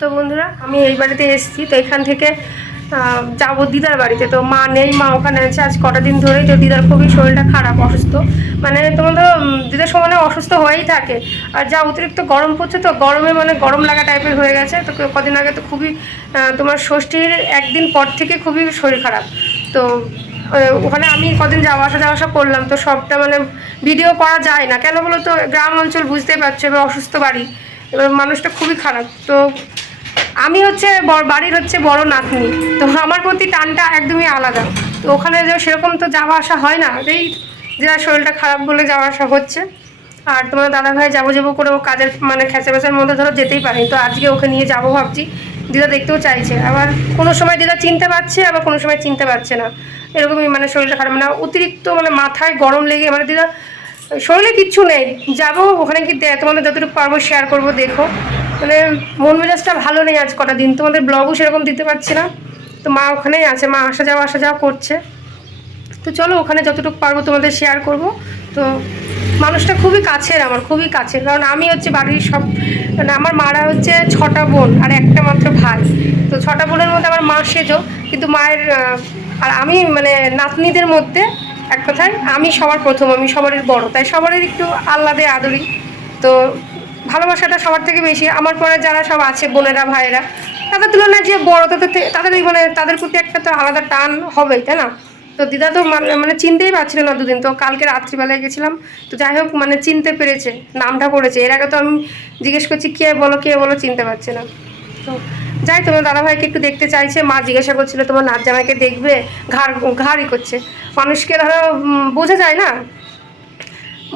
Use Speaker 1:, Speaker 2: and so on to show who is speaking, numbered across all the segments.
Speaker 1: তো বন্ধুরা, আমি এই বাড়িতে এসেছি। তো এখান থেকে যাব দিদার বাড়িতে। তো মা নেই, মা ওখানে আছে আজ কটা দিন ধরেই। তো দিদার খুবই শরীরটা খারাপ, অসুস্থ। মানে তোমার তো দিদার সমানে অসুস্থ হয়েই থাকে। আর যা অতিরিক্ত গরম পড়ছে, তো গরমে মানে গরম লাগা টাইপের হয়ে গেছে। তো কদিন আগে তো খুবই তোমার ষষ্ঠীর একদিন পর থেকে খুবই শরীর খারাপ। তো ওখানে আমি কদিন যাওয়া, আসা যাওয়া আসা করলাম। তো সবটা মানে ভিডিও করা যায় না। কেন বলো তো? গ্রাম অঞ্চল বুঝতেই পারছ, এবার অসুস্থ বাড়ি। এবার মানুষটা খুবই খারাপ। তো আমি হচ্ছে বাড়ির হচ্ছে বড় নাতনি। তো আমার প্রতি টানটা একদমই আলাদা। তো ওখানে যে সেরকম তো যাওয়া আসা হয় না। এই যে শরীরটা খারাপ বলে যাওয়া আসা হচ্ছে। আর তোমার দাদা ভাই যাব যাব করে ও কাজের মানে খেঁচে বেচার মধ্যে ধরো যেতেই পারি তো আজকে ওকে নিয়ে যাব ভাবছি। দিদা দেখতেও চাইছে। আবার কোনো সময় দিদা চিনতে পারছে, আবার কোনো সময় চিনতে পারছে না। এরকমই মানে শরীরটা খারাপ। মানে অতিরিক্ত মানে মাথায় গরম লেগে মানে দিদা শরীরে কিচ্ছু নেই। যাব, ওখানে কি তোমাদের যতটুকু পারব শেয়ার করব, দেখো। মানে মন মেজাজটা ভালো নেই আজ কটা দিন। তোমাদের ব্লগও সেরকম দিতে পারছি না। তো মা ওখানেই আছে, মা আসা যাওয়া আসা যাওয়া করছে। তো চলো, ওখানে যতটুকু পারব তোমাদের শেয়ার করব। তো মানুষটা খুবই কাছের আমার, খুবই কাছের। কারণ আমি হচ্ছে বাড়ির সব মানে আমার মারা হচ্ছে ছটা বোন আর একটা মাত্র ভাই। তো ছটা বোনের মধ্যে আমার মা সেজো। কিন্তু মায়ের আর আমি মানে নাতনিদের মধ্যে এক কথায়, আমি সবার প্রথম, আমি সবারই বড়, তাই সবারই একটু আহ্লাদে আদরি। তো ভালোবাসাটা সবার থেকে বেশি। আমার পরে যারা সব আছে, বোনেরা, ভাইয়েরা, তাদের তুলনায় যে বড়, তাদের তাদের মানে তাদের প্রতি একটা তো আলাদা টান হবেই, তাই না? তো দিদা তো মানে মানে চিনতেই পারছিল না দুদিন। তো কালকে রাত্রিবেলায় গেছিলাম। তো যাই হোক মানে চিনতে পেরেছে, নামটা পড়েছে। এর আগে তো আমি জিজ্ঞেস করছি, কে বলো কে বলো, চিনতে পারছে না। তো যাই তোমার দাদাভাইকে একটু দেখতে চাইছে, মা জিজ্ঞাসা করছিল, তোমার নাচ জামাইকে দেখবে, ঘাড়, ঘাড়ই করছে। মানুষকে ধরো বোঝা যায় না?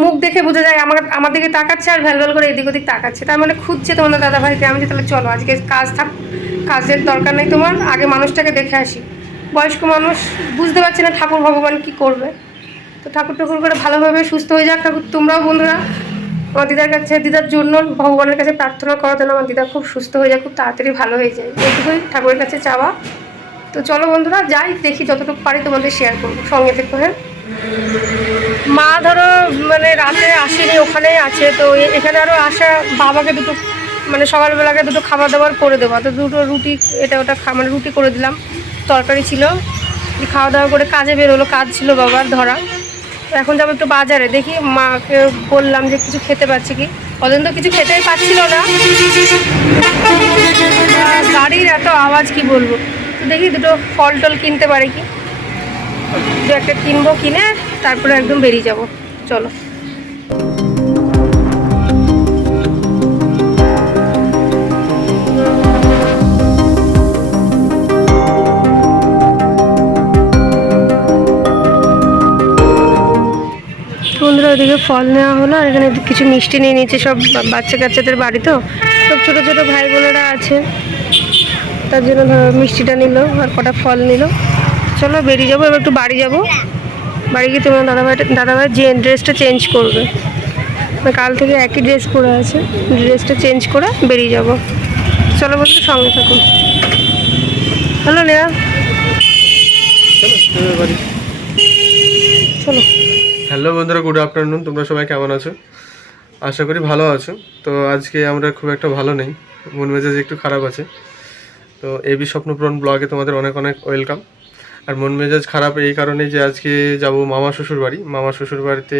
Speaker 1: মুখ দেখে বোঝা যায়, আমার আমার দিকে তাকাচ্ছে আর ভ্যালভ্যাল করে এদিক ওদিক তাকাচ্ছে। তার মানে খুঁজছে তোমাদের দাদা ভাইকে আমি যে, তাহলে চলো, আজকে কাজ থাক, কাজের দরকার নেই তোমার, আগে মানুষটাকে দেখে আসি। বয়স্ক মানুষ বুঝতে পারছে না ঠাকুর ভগবান কি করবে। তো ঠাকুর ঠাকুর করে ভালোভাবে সুস্থ হয়ে যাক। ঠাকুর, তোমরাও বন্ধুরা আমার দিদার কাছে, দিদার জন্য ভগবানের কাছে প্রার্থনা করো যেন আমার দিদা খুব সুস্থ হয়ে যায়, খুব তাড়াতাড়ি ভালো হয়ে যায়। এইটুকুই ঠাকুরের কাছে চাওয়া। তো চলো বন্ধুরা, যাই দেখি যতটুকু পারি তোমাদের শেয়ার করব। সঙ্গে থেকে হ্যাঁ? মা ধরো মানে রাতে আসেনি ওখানে আছে। তো এখানে আরও আসা, বাবাকে দুটো মানে সকালবেলাকে দুটো খাবার দাবার করে দেবো। তো দুটো রুটি, এটা ওটা খা মানে রুটি করে দিলাম। তরকারি ছিল। খাওয়া দাওয়া করে কাজে বেরোলো, কাজ ছিল বাবার ধরা। এখন যাব একটু বাজারে। দেখি মাকে বললাম যে কিছু খেতে পাচ্ছি কি। কদিন তো কিছু খেতেই পাচ্ছিল না। গাড়ির এত আওয়াজ কি বলব। তো দেখি দুটো ফল টল কিনতে পারে কি। দু একটা কিনবো কিনে, তারপরে একদম বেরিয়ে যাব। চলো। ওইদিকে ফল নেওয়া হলো আর এখানে কিছু মিষ্টি নিয়ে নিচ্ছে সব বাচ্চা কাচ্চাদের বাড়ি তো। সব ছোটো ছোটো ভাই বোনেরা আছে। তার জন্য ধরো মিষ্টিটা নিল আর কটা ফল নিল। চলো বেরিয়ে যাব, এবার একটু বাড়ি যাব। বাড়ি গিয়ে তোমার দাদাভাইটা দাদাভাই যে ড্রেসটা চেঞ্জ করবে। মানে কাল থেকে একই ড্রেস পরে আছে। ড্রেসটা চেঞ্জ করে বেরিয়ে যাব। চলো বলতে সঙ্গে থাকুন হ্যালো নেয়া চলো।
Speaker 2: হ্যালো বন্ধুরা গুড আফটারনুন তোমরা সবাই কেমন আছো? আশা করি ভালো আছো। তো আজকে আমরা খুব একটা ভালো নেই। মন মেজাজ একটু খারাপ আছে। তো এবি স্বপ্নপূরণ ব্লগে তোমাদের অনেক অনেক ওয়েলকাম আর মন মেজাজ খারাপ এই কারণে যে আজকে যাব মামা শ্বশুর বাড়ি। মামা শ্বশুর বাড়িতে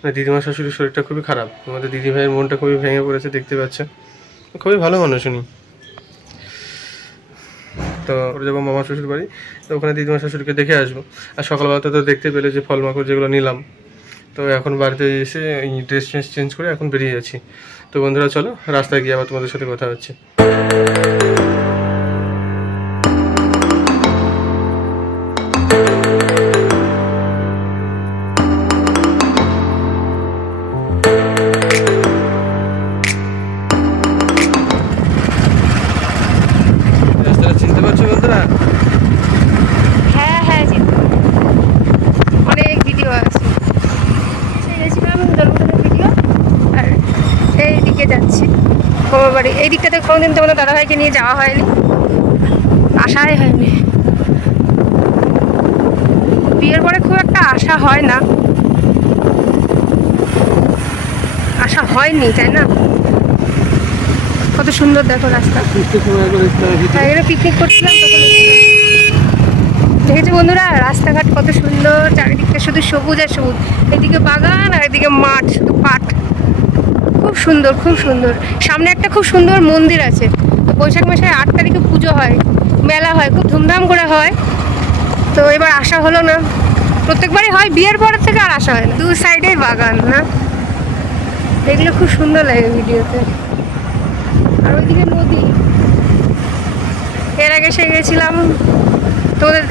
Speaker 2: মানে দিদিমা শাশুড়ির শরীরটা খুবই খারাপ। তোমাদের দিদি ভাইয়ের মনটা খুবই ভেঙে পড়েছে, দেখতে পাচ্ছে। খুবই ভালো মানুষ উনি। তো ওরা যাব মামা শ্বশুর বাড়ি। তো ওখানে দিদিমা শ্বশুরকে দেখে আসব। আর সকালবেলাতে তো দেখতে পেলে যে ফল মাকড় যেগুলো নিলাম। তো এখন বাড়িতে এসে ড্রেস ট্রেস চেঞ্জ করে এখন বেরিয়ে যাচ্ছি। তো বন্ধুরা, চলো রাস্তায় গিয়ে আবার তোমাদের সাথে কথা হচ্ছে।
Speaker 1: কোনোদিন তোমাদের দাদাভাইকে নিয়ে যাওয়া হয়নি। আশাই হয়নি। বিয়ের পরে খুব একটা আশা হয় না। আশা হয়নি, তাই না? কত সুন্দর দেখো রাস্তা। হ্যাঁ এখানে পিকনিক করছিলাম দেখেছ বন্ধুরা, রাস্তাঘাট কত সুন্দর, চারিদিকটা শুধু সবুজ আর সবুজ। এদিকে বাগান আর এদিকে মাঠ, শুধু পাট। খুব সুন্দর খুব সুন্দর। সামনে একটা খুব সুন্দর মন্দির আছে। তো বৈশাখ মাসে আট তারিখে পুজো হয়, মেলা হয়, খুব ধুমধাম করে হয়। তো এবার আসা হলো না। প্রত্যেকবারই হয়, বিয়ের পর থেকে আর আসা হয় না। দু সাইডেই বাগান, না? এগুলো খুব সুন্দর লাগে ভিডিওতে। আর ওইদিকে নদী। এর আগে সে গেছিলাম, তোমাদের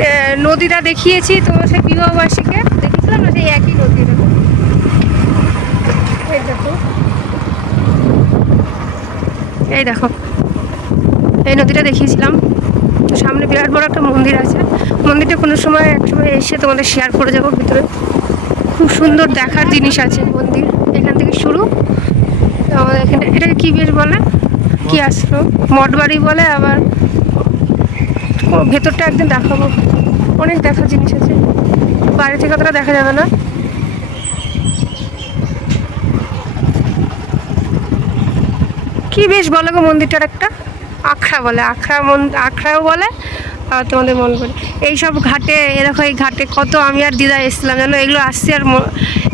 Speaker 1: নদীটা দেখিয়েছি তোমার সেই বিবাহবার্ষিকে দেখেছিলাম না সেই একই নদী এরকম। এই দেখো এই দেখো এই নদীটা দেখিয়েছিলাম। তো সামনে বিরাট বড় একটা মন্দির আছে। মন্দিরটা কোনো সময় এক সময় এসে তোমাদের শেয়ার করে যাব ভিতরে। খুব সুন্দর দেখার জিনিস আছে মন্দির এখান থেকে শুরু। এখানে এটাকে কী বেশ বলে? কি আশ্রম মঠবাড়ি বলে আবার ভেতরটা একদিন দেখাবো। অনেক দেখার জিনিস আছে। বাইরে থেকে অতটা দেখা যাবে না। কি বেশ বলো গো মন্দিরটার একটা? আখড়া বলে, আখড়া মন, আখড়াও বলে, আর তোমাদের মন বলে এইসব ঘাটে এরকম এই ঘাটে কত আমি আর দিদা এসেছিলাম, জানো? এগুলো আসছি আর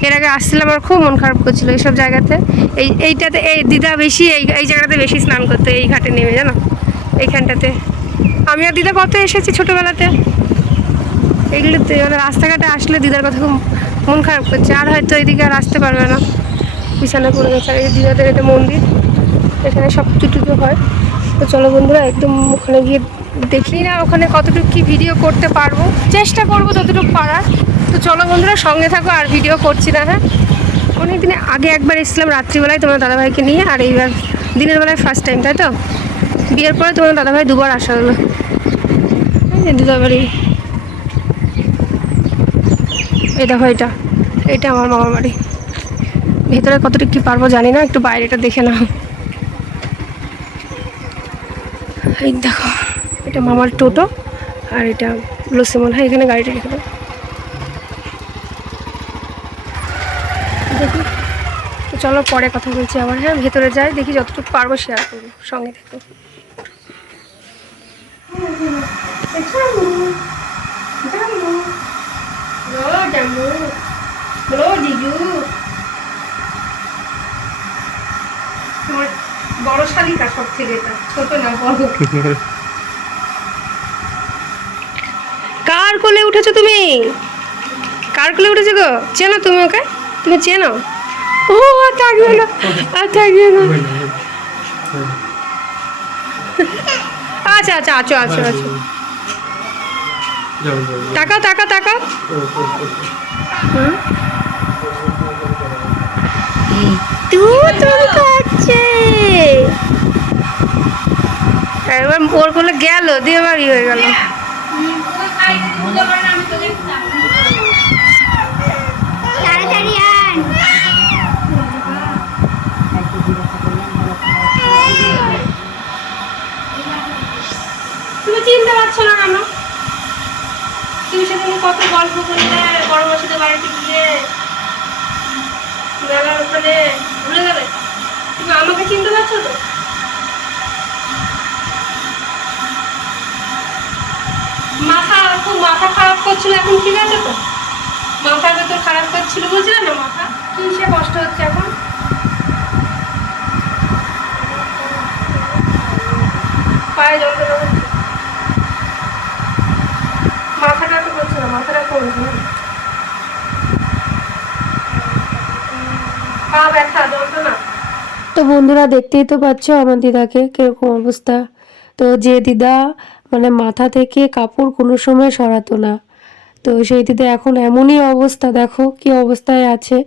Speaker 1: এর আগে আসছিলাম আমার খুব মন খারাপ করছিল এইসব জায়গাতে। এই, এইটাতে, এই দিদা বেশি এই এই জায়গাটাতে বেশি স্নান করতে, এই ঘাটে নেমে, জানো? এইখানটাতে। আমি আর দিদা কত এসেছি ছোটোবেলাতে। এগুলোতে মানে রাস্তাঘাটে আসলে দিদার কথা খুব মন খারাপ করছে। আর হয়তো এদিকে আর আসতে পারবে না। বিছানা পড়ে গেছে। আর এই দিদাদের এটা মন্দির। এখানে সব কিছু হয়। তো চলো বন্ধুরা, একদম ওখানে গিয়ে দেখি না ওখানে কতটুকু কি ভিডিও করতে পারব। চেষ্টা করব যতটুকু পারার। তো চলো বন্ধুরা, সঙ্গে থাকো আর ভিডিও করছি না হ্যাঁ? অনেক দিনে আগে একবার এসেছিলাম রাত্রিবেলায় তোমার দাদাভাইকে নিয়ে, আর এইবার দিনের বেলায় ফার্স্ট টাইম তাই তো? বিয়ের পরে তোমার দাদাভাই দুবার আসা হলো। দিদাবাড়ি। এই দেখো এটা। এটা আমার মামার বাড়ি। ভেতরে কতটুকু কি পারব জানি না, একটু বাইরেটা দেখে নাও। এই দেখো, এটা মামার টোটো আর এটা লসিমন হ্যাঁ এখানে গাড়িটা রেখে দাও। দেখি চলো পরে কথা বলছি আবার। হ্যাঁ ভেতরে যাই, দেখি যতটুকু পারব শেয়ার করব, সঙ্গে থেকো। বলো জিজু তোমার বড় শালিকা সব থেকে এটা ছোট না বড়? কার কোলে উঠেছো তুমি? কার কোলে উঠেছো গো? চেনো তুমি ওকে? তুমি চেনো? ও আর থাকবে না আর থাকবে না। আচ্ছা আচ্ছা আছো আছো আছো। তাকাও তাকাও তাকাও।
Speaker 2: ও, ও, ও।
Speaker 1: খাচ্ছে একবার ওর কোলে গেল দিয়ে বাড়ি হয়ে গেল। তুমি চিনতে পারছ না কেন? তুমি সেদিন কত গল্প করলে বড় মাসিদের বাড়িতে গিয়ে মেলার ওখানে ভুলে গেলে তুমি আমাকে চিনতে পারছ তো? মাথা খুব মাথা খারাপ করছিল এখন, ঠিক আছে তো? মাথা তো খারাপ করছিল, বুঝলে না মাথা? কি সে কষ্ট হচ্ছে এখন? পায়ে যন্ত্রণা হচ্ছে মাথাটা তো করছে না, মাথাটা কমছে না পা ব্যথা, যন্ত্রণা।
Speaker 3: তো বন্ধুরা দেখতেই তো পাচ্ছ আমার দিদাকে কীরকম অবস্থা। তো যে দিদা মানে মাথা থেকে কাপড় কোনো সময় সরাতো না। তো সেই দিদা এখন এমনই অবস্থা, দেখো কি অবস্থায় আছে।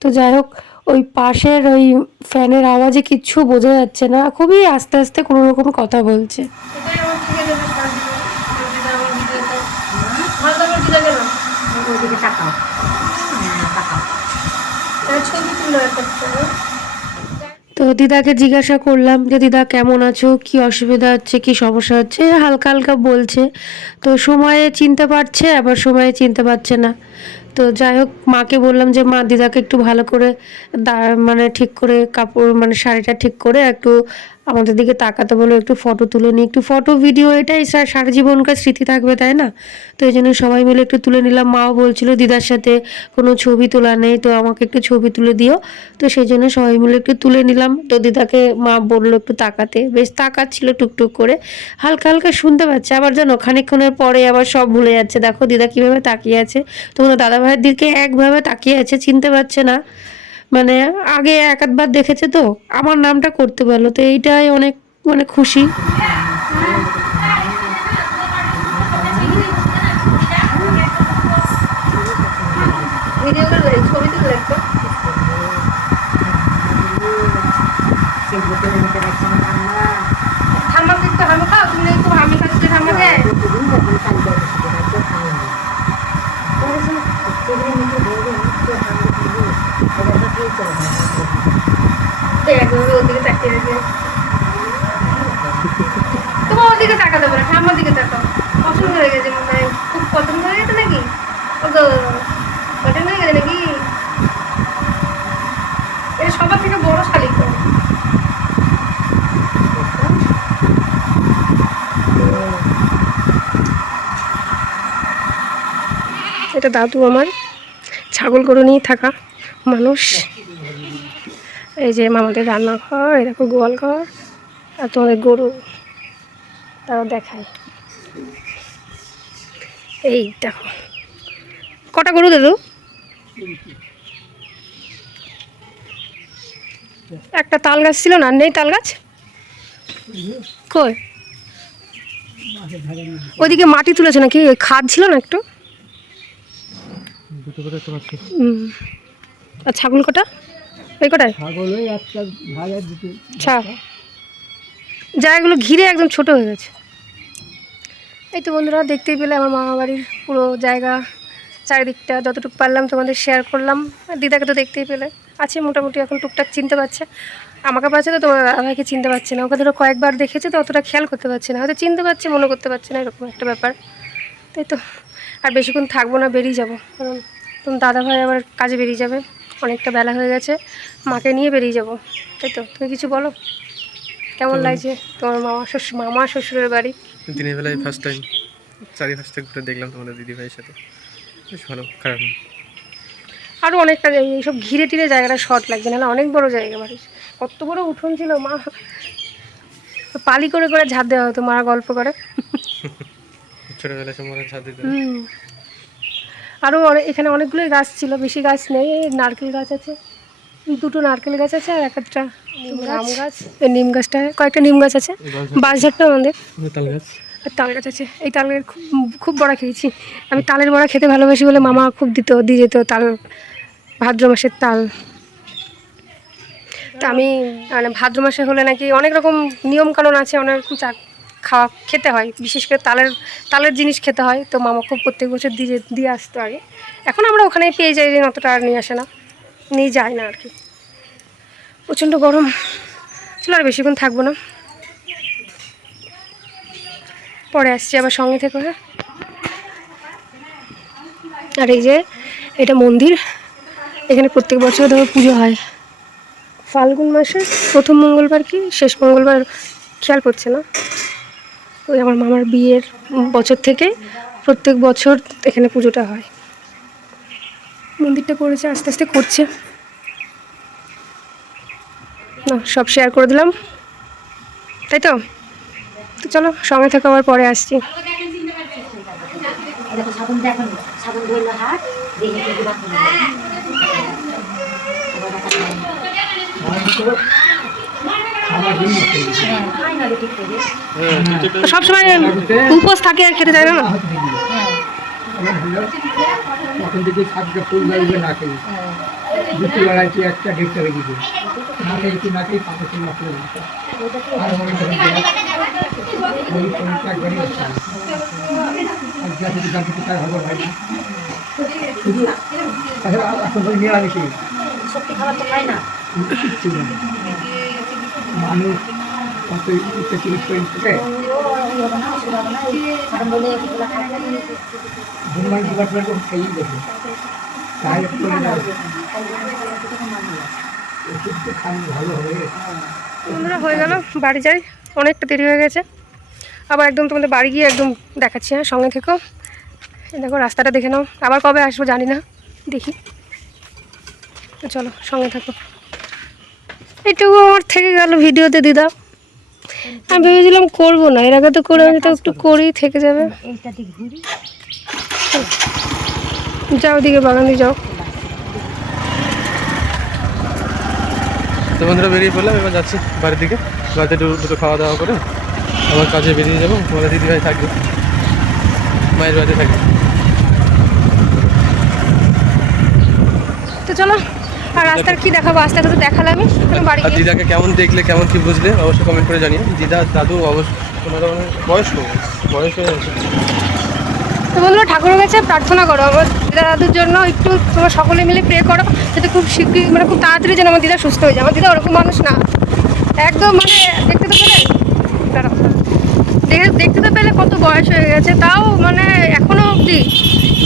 Speaker 3: তো যাই হোক, ওই পাশের ওই ফ্যানের আওয়াজে কিচ্ছু বোঝা যাচ্ছে না, খুবই আস্তে আস্তে কোনো রকম কথা বলছে।
Speaker 4: হ্যাঁ
Speaker 1: ছবি
Speaker 3: তো দিদাকে জিজ্ঞাসা করলাম যে, দিদা কেমন আছো? কি অসুবিধা হচ্ছে? কি সমস্যা হচ্ছে? হালকা হালকা বলছে। তো সময়ে চিনতে পারছে, আবার সময়ে চিনতে পারছে না। তো যাই হোক, মাকে বললাম যে, মা, দিদাকে একটু ভালো করে মানে ঠিক করে কাপড় মানে শাড়িটা ঠিক করে একটু আমাদের দিকে তাকাতে বলো, একটু ফটো তুলে নিই। একটু ফটো ভিডিও এটাই সারা জীবনকার স্মৃতি থাকবে, তাই না? তো এই জন্য সবাই মিলে একটু তুলে নিলাম। মাও বলছিল, দিদার সাথে কোনো ছবি তোলা নেই, তো আমাকে একটু ছবি তুলে দিও। তো সেই জন্য সবাই মিলে একটু তুলে নিলাম। তো দিদাকে মা বলল একটু তাকাতে, বেশ তাকাচ্ছিল টুকটুক করে। হালকা হালকা শুনতে পাচ্ছে, আবার যেন খানিক্ষণের পরে আবার সব ভুলে যাচ্ছে। দেখো, দিদা কীভাবে তাকিয়ে আছে। তোমাদের দাদা ভাইয়ের দিকে একভাবে তাকিয়ে আছে, চিনতে পারছে না। মানে আগে এক আধবার দেখেছে তো, আমার নামটা করতে পারল। তো এইটাই অনেক মানে খুশি।
Speaker 1: ছবি তুলবে একটু
Speaker 4: সেই বোতলে নিতে পারছি না ঠান্ডা
Speaker 1: ঠাম্মাকে একটু হামি খাও তুমি একটু হামি খাচ্ছিলে ঠাম্মাকে
Speaker 4: প্রতিদিন যখন কালকে বসে রাখতে খাওয়া হয় সেগুলো নিতে বলবে নিতে ঠান্ডা খাব এটা তো খেয়ে চলে যায়
Speaker 1: একভাবে ওদিকে তাকিয়ে রেখে তোমার ওদিকে তাকাতে পারে ঠাম্মার দিকে তাকাও পছন্দ হয়ে গেছে মনে হয় খুব পছন্দ হয়ে গেছে নাকি ও তো পছন্দ হয়ে গেছে নাকি এটা সবার থেকে বড় শালিক তো। এটা দাদু আমার। ছাগল গরু নিয়ে থাকা মানুষ। এই যে আমাদের রান্নাঘর দেখো গোয়াল ঘর, আর তোমাদের গরু। তাও দেখায় এই দেখো। কটা গরু দাদু? একটা তাল গাছ ছিল না? নেই তাল গাছ? কই? ওইদিকে মাটি তুলেছে নাকি? খাদ ছিল না একটু?
Speaker 2: দুটো করে দেখতে
Speaker 1: আর ছাগল কটা? ওই কটায়?
Speaker 2: ছাগল ওই একটা ভাই আর দুটো।
Speaker 1: আচ্ছা। জায়গাগুলো ঘিরে একদম ছোট হয়ে গেছে। এই তো বন্ধুরা দেখতেই পেলে আমার মামা বাড়ির পুরো জায়গা চারিদিকটা। যতটুকু পারলাম তোমাদের শেয়ার করলাম। আর দিদাকে তো দেখতেই পেলে। আছে মোটামুটি এখন টুকটাক চিনতে পারছে। আমাকে পারছে তো তোমার দাদাভাইকে চিনতে পারছে না। ওকে ধরো কয়েকবার দেখেছে তো অতটা খেয়াল করতে পারছে না। হয়তো চিনতে পারছে মনে করতে পারছে না এরকম একটা ব্যাপার। তাই তো আর বেশিক্ষণ থাকব না বেরিয়ে যাব। কারণ তোমার দাদাভাই আবার কাজে বেরিয়ে যাবে। অনেকটা বেলা হয়ে গেছে। মাকে নিয়ে বেরিয়ে যাব। তাই তো? তুমি কিছু বলো? কেমন লাগছে তোমার মামা শ্বশুর মামা শ্বশুরের বাড়ি?
Speaker 2: দিনের বেলায় ফার্স্ট টাইম চারি পাঁচটা ঘুরে দেখলাম তোমাদের দিদি ভাইয়ের সাথে। বেশ ভালো খারাপ
Speaker 1: আরও অনেকটা জায়গা এইসব ঘিরে টিরে জায়গাটা শর্ট লাগছে না অনেক বড় জায়গা বাড়ির কত বড় উঠোন ছিল মা। পালি করে করে ঝাঁপ দেওয়া হতো মারা গল্প করে।
Speaker 2: ছোটোবেলায় সময় ছাদ দিতে
Speaker 1: আরও অনেক এখানে অনেকগুলোই গাছ ছিল বেশি গাছ নেই এই নারকেল গাছ আছে। দুটো নারকেল গাছ আছে আর এক একটা আম গাছ। এই নিম গাছটা কয়েকটা নিম গাছ আছে। বাঁশঝাড়টা আমাদের।
Speaker 2: তাল গাছ।
Speaker 1: আর তাল গাছ আছে। এই তালের খুব খুব বড়া খেয়েছি। আমি তালের বড়া খেতে ভালোবাসি বলে মামা খুব দিত দিয়ে যেত তাল ভাদ্র মাসের তাল। তা আমি মানে ভাদ্র মাসে হলে নাকি অনেক রকম নিয়মকানুন আছে অনেক রকম চা খাওয়া খেতে হয়, বিশেষ করে তালের তালের জিনিস খেতে হয়। তো মামা খুব প্রত্যেক বছর দিয়ে দিয়ে আসতো আগে। এখন আমরা ওখানেই পেয়ে যাই যে অতটা আর নিয়ে আসে না। নিয়ে যায় না আর কি। প্রচণ্ড গরম। চলো আর বেশিক্ষণ থাকব না। পরে আসছি আবার সঙ্গে থেকে হ্যাঁ। আর এই যে, এটা মন্দির। এখানে প্রত্যেক বছর ধরো পুজো হয়। ফাল্গুন মাসের প্রথম মঙ্গলবার কি? শেষ মঙ্গলবার খেয়াল পড়ছে না। ওই আমার মামার বিয়ের বছর থেকে প্রত্যেক বছর এখানে পুজোটা হয়। মন্দিরটা করেছে, আস্তে আস্তে করছে। না, সব শেয়ার করে দিলাম। তাই তো? তো চলো, সঙ্গে থেকে, আবার পরে আসছি।
Speaker 4: দেখো বাকি
Speaker 1: তো সবসময় উপোস থাকে আর খেতে চায় না?
Speaker 5: তখন থেকে সাতটা ফুল লাগবে না খেয়ে। দুটো বেড়াইছে একটা দেড়টা বেরিয়ে না খেয়ে কি না খেয়ে পাঁচটা ফুল লাগবে আর মনে করেন যে ওই ফোনটা একবারই হচ্ছে আর যা কিছু জানতে চাই হবে হয় না। শুধু আসলে আসল করে নিরামিষই।
Speaker 4: সত্যি খাবার তো খায় না।
Speaker 5: মানুষ কত
Speaker 1: বন্ধুরা হয়ে গেল, বাড়ি যাই। অনেকটা দেরি হয়ে গেছে। আবার একদম তোমাদের বাড়ি গিয়ে একদম দেখাচ্ছি হ্যাঁ সঙ্গে থেকো এই দেখো, রাস্তাটা দেখে নাও। আবার কবে আসব জানি না। দেখি। চলো, সঙ্গে থাকো। এইটুকু আমার থেকে গেল ভিডিওতে দিদা। আমি ভেবেছিলাম করব না এর আগে তো করে আমি তো একটু করেই থেকে যাবে। যাও দিকে বাগান যাও।
Speaker 2: তো বন্ধুরা বেরিয়ে পড়লাম এবার যাচ্ছি বাড়ির দিকে। বাড়িতে একটু দুটো খাওয়া দাওয়া করে আবার কাজে বেরিয়ে যাব। তোমাদের দিদিভাই থাকবে। মায়ের বাড়িতে থাকবে।
Speaker 1: তো চলো আর রাস্তার কি দেখাবো? আস্তে তো দেখালামই। এখন বাড়ি
Speaker 2: আর দিদাকে কেমন দেখলে কেমন কি বুঝলে অবশ্যই কমেন্ট করে জানিও। দিদা দাদু অবশ্য ওনারা অনেক বয়স্ক? বয়স হয়ে গেছে।
Speaker 1: তো বন্ধুরা ঠাকুরের কাছে প্রার্থনা করো। আমার দিদা দাদুর জন্য একটু তোমরা সকলে মিলে প্রে করো যাতে খুব শীঘ্রই মানে খুব তাড়াতাড়ি যেন আমার দিদা সুস্থ হয়ে যায়। আমার দিদা ওরকম মানুষ না। একদম মানে দেখতে তো পেলে দেখে দেখতে তো পেলে কত বয়স হয়ে গেছে। তাও মানে এখনও অবধি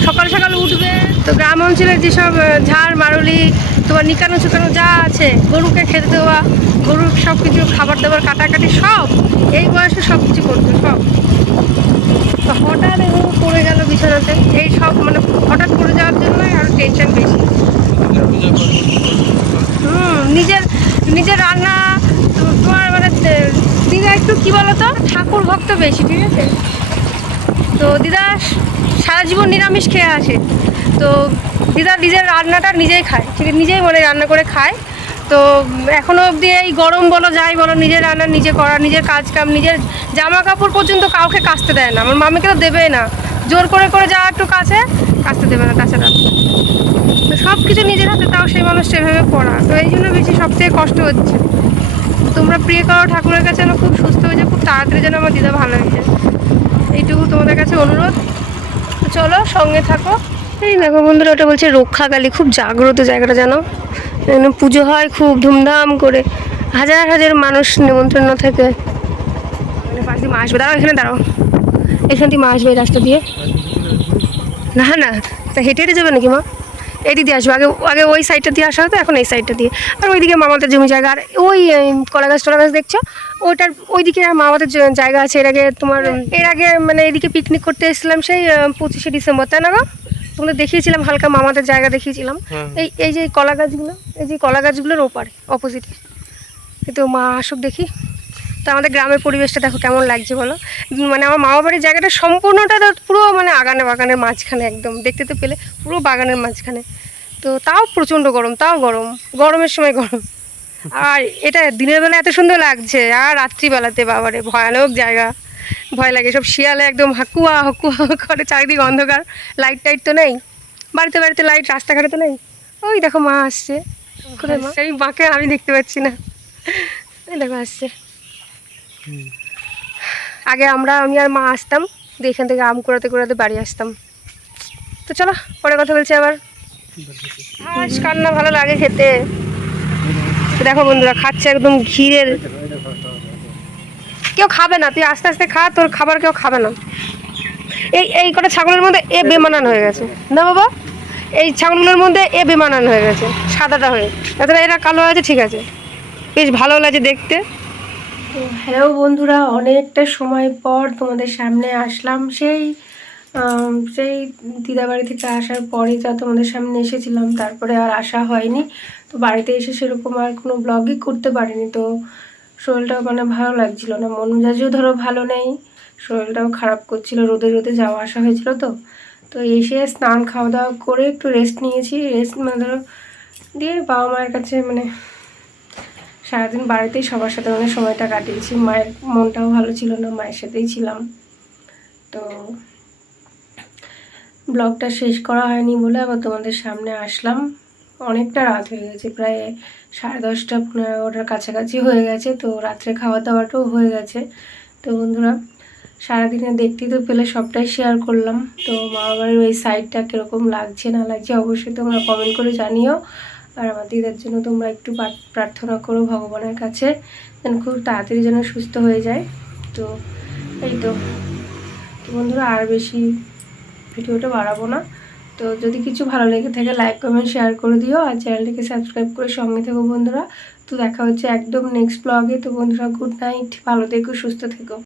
Speaker 1: সকাল সকাল উঠবে। তো গ্রাম অঞ্চলের যেসব ঝাড় মারুলি তোমার নিকানো চুকানো যা আছে? গরুকে খেতে দেওয়া, গরুর সব কিছু খাবার দাবার, কাটাকাটি সব, এই বয়সে সব কিছু করতো সব। তো হঠাৎ এরকম পড়ে গেল বিছানাতে। এই সব মানে হঠাৎ পড়ে যাওয়ার জন্যই আরও টেনশন বেশি। হুম, নিজের নিজের রান্না তোমার মানে দিদা একটু কি বলতো? ঠাকুর ভক্ত বেশি, ঠিক আছে? তো দিদা সারা জীবন নিরামিষ খেয়ে আসে। তো দিদা নিজের রান্নাটা নিজেই খায়, ঠিক নিজেই মানে রান্না করে খায়। তো এখনও অবধি এই গরম বলো, যাই বলো, নিজের রান্না, নিজে করা, নিজের কাজ কাম নিজের জামা কাপড় পর্যন্ত কাউকে কাচতে দেয় না। আমার মামিকে তো দেবেই না। জোর করে করে যা একটু কাছে, কাচতে দেবে না তাছাড়া। তো সব কিছু নিজের হাতে, তাও সেই মানুষটা এভাবে পড়া। তো এই জন্য বেশি সবথেকে কষ্ট হচ্ছে। তোমরা প্রিয় করো ঠাকুরের কাছে যেন খুব সুস্থ হয়ে যায় খুব তাড়াতাড়ি যেন আমার দিদা ভালো হয়ে যায়। এইটুকু তোমাদের কাছে অনুরোধ। চলো, সঙ্গে থাকো। এই দেখো বন্ধুরা, ওটা বলছে রক্ষাকালী। খুব জাগ্রত জায়গাটা, জানো? পুজো হয় খুব ধুমধাম করে। হাজার হাজার মানুষ নিমন্ত্রণ থেকে। মা আসবে। দাঁড়াও, এখানে দাঁড়াও। এখান দিয়ে মা আসবে রাস্তা দিয়ে। না না, তা হেঁটে হেঁটে যাবে নাকি মা? এই দিদি আসবে। আগে আগে ওই সাইডটা দিয়ে আসা হতো, এখন এই সাইডটা দিয়ে। আর ওইদিকে মামাদের জমি জায়গা। আর ওই কলা গাছ টলা গাছ দেখছ? ওইটার, ওইদিকে মামাদের জায়গা আছে। এর আগে তোমার, এর আগে মানে এদিকে পিকনিক করতে এসেছিলাম সেই পঁচিশে ডিসেম্বর, তাই না গো? তোমাদের দেখিয়েছিলাম হালকা মামাদের জায়গা দেখিয়েছিলাম। এই এই যে কলা গাছগুলো এই যে কলা গাছগুলোর ওপারে অপোজিটে কিন্তু মা আসুক দেখি। তো আমাদের গ্রামের পরিবেশটা দেখো কেমন লাগছে বলো। মানে আমার মামা বাড়ির জায়গাটা সম্পূর্ণটা তো পুরো মানে আগানে বাগানের মাঝখানে একদম। দেখতে তো পেলে পুরো বাগানের মাঝখানে। তো তাও প্রচণ্ড গরম তাও গরম। গরমের সময় গরম। আর এটা দিনের বেলা এত সুন্দর লাগছে। আর রাত্রিবেলাতে বাবারে ভয়ানক জায়গা। ভয় লাগে। সব শিয়ালে একদম হাকুয়া হাকুয়া করে চারিদিক অন্ধকার। লাইট টাইট তো নেই। বাড়িতে বাড়িতে লাইট রাস্তাঘাটে তো নেই। ওই দেখো মা আসছে। কোথায় মা? সেই মাকে আমি দেখতে পাচ্ছি না। দেখো আসছে। আগে আমরা আমি আর মা আসতাম। দিয়ে এখান থেকে আম কুড়াতে কুড়াতে বাড়ি আসতাম। তো চলো পরে কথা বলছি আবার। হাঁস কান্না ভালো লাগে খেতে। দেখো বন্ধুরা খাচ্ছে একদম ঘিরের কেউ খাবে না। তুই আস্তে আস্তে খা, তোর খাবার কেউ খাবে না। এই এই কটা ছাগলের মধ্যে এ বেমানান হয়ে গেছে। না বাবা, এই ছাগলগুলোর মধ্যে এ বেমানান হয়ে গেছে, সাদাটা হয়ে। তাছাড়া এরা কালো আছে, ঠিক আছে। বেশ ভালো লাগে দেখতে। হ্যালো বন্ধুরা, অনেকটা সময় পর তোমাদের সামনে আসলাম। সেই সেই দিদাবাড়ি থেকে আসার পরে যা তোমাদের সামনে এসেছিলাম, তারপরে আর আসা হয়নি। তো বাড়িতে এসে সেরকম আর কোনো ব্লগই করতে পারিনি। তো শরীরটাও মানে ভালো লাগছিল না, মন মেজাজও ধরো ভালো নেই, শরীরটাও খারাপ করছিল, রোদে রোদে যাওয়া আসা হয়েছিল তো। তো এসে স্নান খাওয়া দাওয়া করে একটু রেস্ট নিয়েছি রেস্ট মানে ধরো দিয়ে বাবা মায়ের কাছে মানে সারাদিন বাড়িতেই সবার সাথে মানে সময়টা কাটিয়েছি, মায়ের মনটাও ভালো ছিল না, মায়ের সাথেই ছিলাম। তো ব্লগটা শেষ করা হয়নি বলে আবার তোমাদের সামনে আসলাম। অনেকটা রাত হয়ে গেছে, প্রায় সাড়ে দশটা পনেরো এগারোটার কাছাকাছি হয়ে গেছে, তো রাত্রে খাওয়া দাওয়াটাও হয়ে গেছে। তো বন্ধুরা, সারাদিনে দেখতেই তো পেলে সবটাই শেয়ার করলাম। তো মামা বাড়ির ওই সাইডটা কীরকম লাগছে, না লাগছে অবশ্যই তোমরা কমেন্ট করে জানিও। আর আমার দিদার জন্য তোমরা একটু প্রার্থনা করো ভগবানের কাছে, যেন খুব তাড়াতাড়ি যেন সুস্থ হয়ে যায়। তো এই তো। তো বন্ধুরা, আর বেশি ভিডিওটা বাড়াবো না। তো যদি কিছু ভালো লেগে থাকে লাইক কমেন্ট শেয়ার করে দিও আর চ্যানেলটিকে সাবস্ক্রাইব করে সঙ্গে থেকো বন্ধুরা। তো দেখা হচ্ছে একদম নেক্সট ব্লগে তো বন্ধুরা গুড নাইট ভালো থেকো, সুস্থ থেকো।